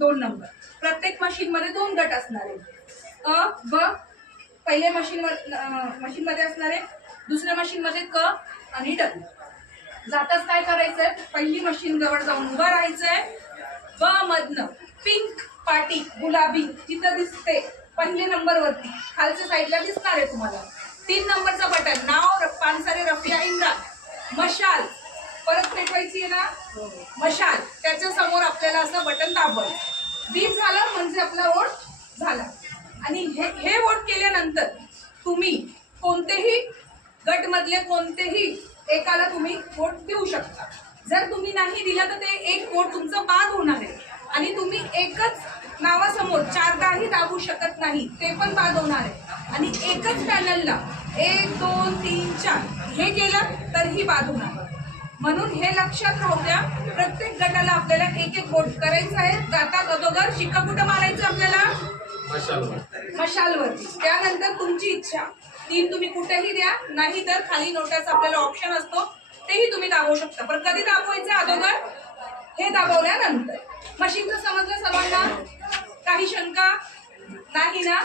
2 number. प्रत्येक machine मध्ये 2 गट असणार आहेत. अ ब पहिले मशीन मध्ये असणारे, दुसऱ्या मशीन मध्ये क आणि ड. जाताच काय करायचंय, पहिली मशीन जवळ जाऊन उभं राहायचंय. ब मधनं पिंक पाटी गुलाबी जिथं दिसते पहिल्या नंबर वरती खालच्या साईडला दिसणार आहे तुम्हाला 3 नंबरचं बटन, नाव पानसरे रफिया इम्रान. मशाल परत पेटवायची आहे ना, मशाल त्याच्या समोर आपल्याला असं बटन दाबायचं. बीप झालं म्हणजे आपला वोट झाला. आणि हे वोट केल्यानंतर तुम्ही कोणतेही गट मधले कोणतेही एकाला तुम्ही वोट देऊ शकता. जर तुम्ही नाही दिला तर ते एक वोट तुमचं बाद होणार आहे आणि तुम्ही एकच नावासमोर 4दाही दाबू शकत नाही, ते पण बाद होणार आहे. आणि एकच पॅनलला 1 2 3 4 हे केलं तरीही बाद होणार. म्हणून हे लक्षात राहू द्या, प्रत्येक गटाला आपल्याला एक एक वोट करायचं आहे. जाता अगोदर शिक्का कुठं मारायचं आपल्याला, मशालवरती. त्यानंतर तुमची इच्छा 3 तुम्ही कुठेही द्या, नाही तर खाली नोटाचा आपल्याला ऑप्शन असतो तेही तुम्ही दाबवू शकता. पण कधी दाबवायचं अगोदर, हे दाबवल्यानंतर. मशीनचं समजलं सर्वांना? काही शंका नाही ना?